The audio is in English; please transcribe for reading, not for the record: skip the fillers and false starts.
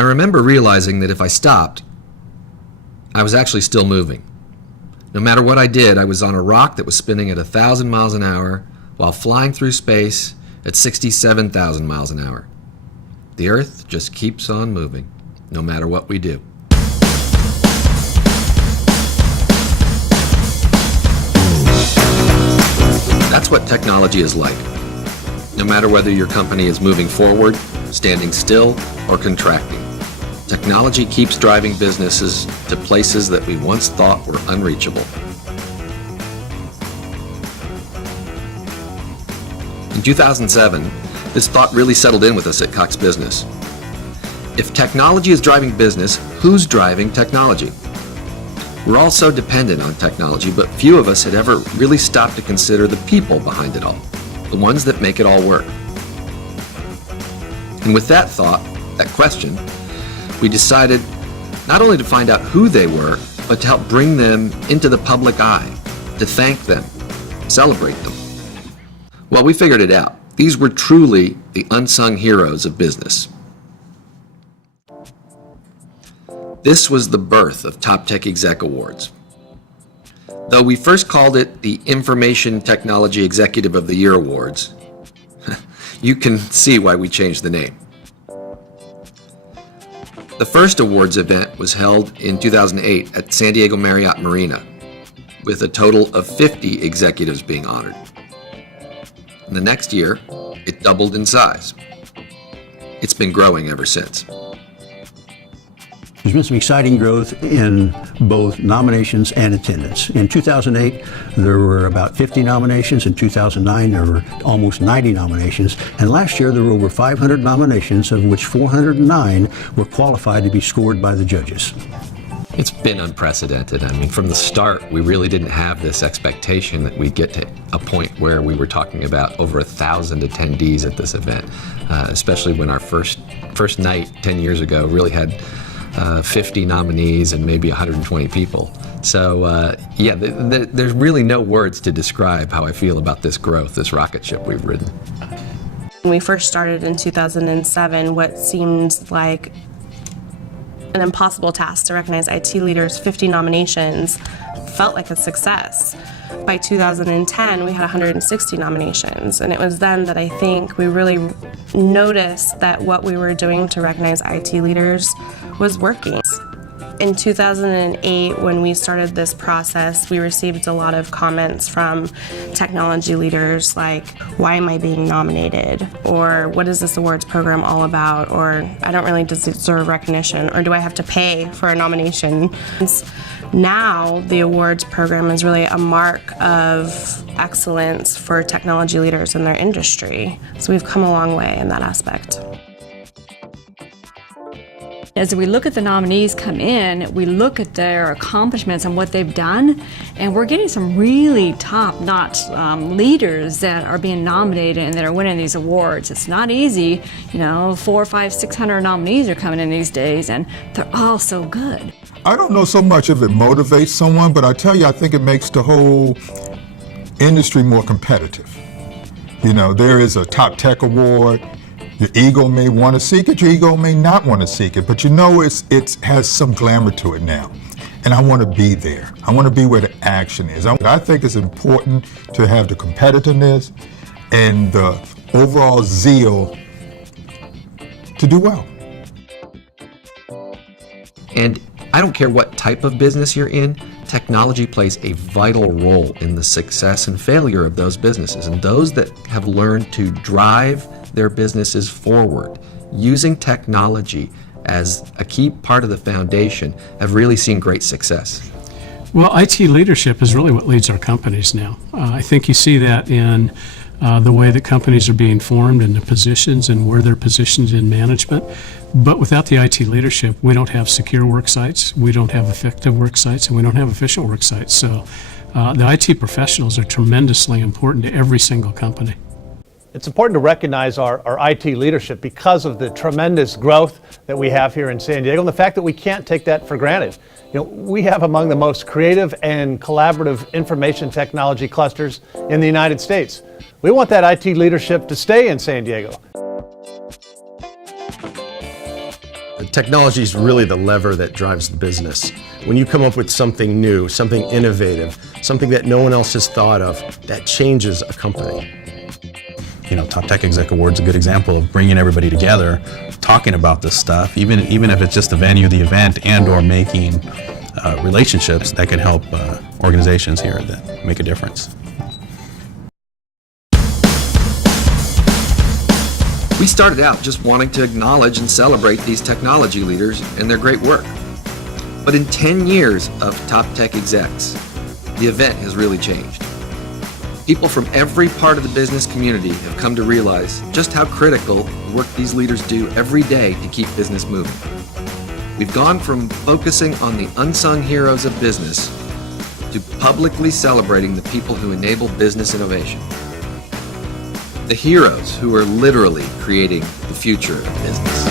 I remember realizing that if I stopped, I was actually still moving. No matter what I did, I was on a rock that was spinning at 1,000 miles an hour while flying through space at 67,000 miles an hour. The Earth just keeps on moving, no matter what we do. That's what technology is like. No matter whether your company is moving forward, standing still, or contracting, technology keeps driving businesses to places that we once thought were unreachable. In 2007, this thought really settled in with us at Cox Business. If technology is driving business, who's driving technology? We're all so dependent on technology, but few of us had ever really stopped to consider the people behind it all, the ones that make it all work. And with that thought, that question, we decided not only to find out who they were, but to help bring them into the public eye, to thank them, celebrate them. Well, we figured it out. These were truly the unsung heroes of business. This was the birth of Top Tech Exec Awards. Though we first called it the Information Technology Executive of the Year Awards, you can see why we changed the name. The first awards event was held in 2008 at San Diego Marriott Marina, with a total of 50 executives being honored. And the next year, it doubled in size. It's been growing ever since. There's been some exciting growth in both nominations and attendance. In 2008, there were about 50 nominations. In 2009, there were almost 90 nominations. And last year, there were over 500 nominations, of which 409 were qualified to be scored by the judges. It's been unprecedented. I mean, from the start, we really didn't have this expectation that we'd get to a point where we were talking about over 1,000 attendees at this event, especially when our first night 10 years ago really had 50 nominees and maybe 120 people. So there's really no words to describe how I feel about this growth, this rocket ship we've ridden. When we first started in 2007, what seemed like an impossible task to recognize IT leaders, 50 nominations, felt like a success. By 2010, we had 160 nominations, and it was then that I think we really noticed that what we were doing to recognize IT leaders was working. In 2008, when we started this process, we received a lot of comments from technology leaders like, why am I being nominated? Or what is this awards program all about? Or I don't really deserve recognition. Or do I have to pay for a nomination? Now, the awards program is really a mark of excellence for technology leaders in their industry. So we've come a long way in that aspect. As we look at the nominees come in, we look at their accomplishments and what they've done, and we're getting some really top-notch leaders that are being nominated and that are winning these awards. It's not easy, 400, 500, 600 nominees are coming in these days, and they're all so good. I don't know so much if it motivates someone, but I tell you, I think it makes the whole industry more competitive. There is a Top Tech Award. Your ego may want to seek it, your ego may not want to seek it, but it has some glamour to it now. And I want to be there. I want to be where the action is. I think it's important to have the competitiveness and the overall zeal to do well. And I don't care what type of business you're in, technology plays a vital role in the success and failure of those businesses. And those that have learned to drive their businesses forward using technology as a key part of the foundation have really seen great success. Well, IT leadership is really what leads our companies now. I think you see that in the way that companies are being formed and the positions and where they're positioned in management. But without the IT leadership, we don't have secure work sites, we don't have effective work sites, and we don't have efficient work sites. So the IT professionals are tremendously important to every single company. It's important to recognize our IT leadership because of the tremendous growth that we have here in San Diego and the fact that we can't take that for granted. We have among the most creative and collaborative information technology clusters in the United States. We want that IT leadership to stay in San Diego. The Technology is really the lever that drives the business. When you come up with something new, something innovative, something that no one else has thought of, that changes a company. You know, Top Tech Exec Award's a good example of bringing everybody together, talking about this stuff, even if it's just the venue, the event, and/or making relationships that can help organizations here that make a difference. We started out just wanting to acknowledge and celebrate these technology leaders and their great work. But in 10 years of Top Tech Execs, the event has really changed. People from every part of the business community have come to realize just how critical the work these leaders do every day to keep business moving. We've gone from focusing on the unsung heroes of business to publicly celebrating the people who enable business innovation. The heroes who are literally creating the future of business.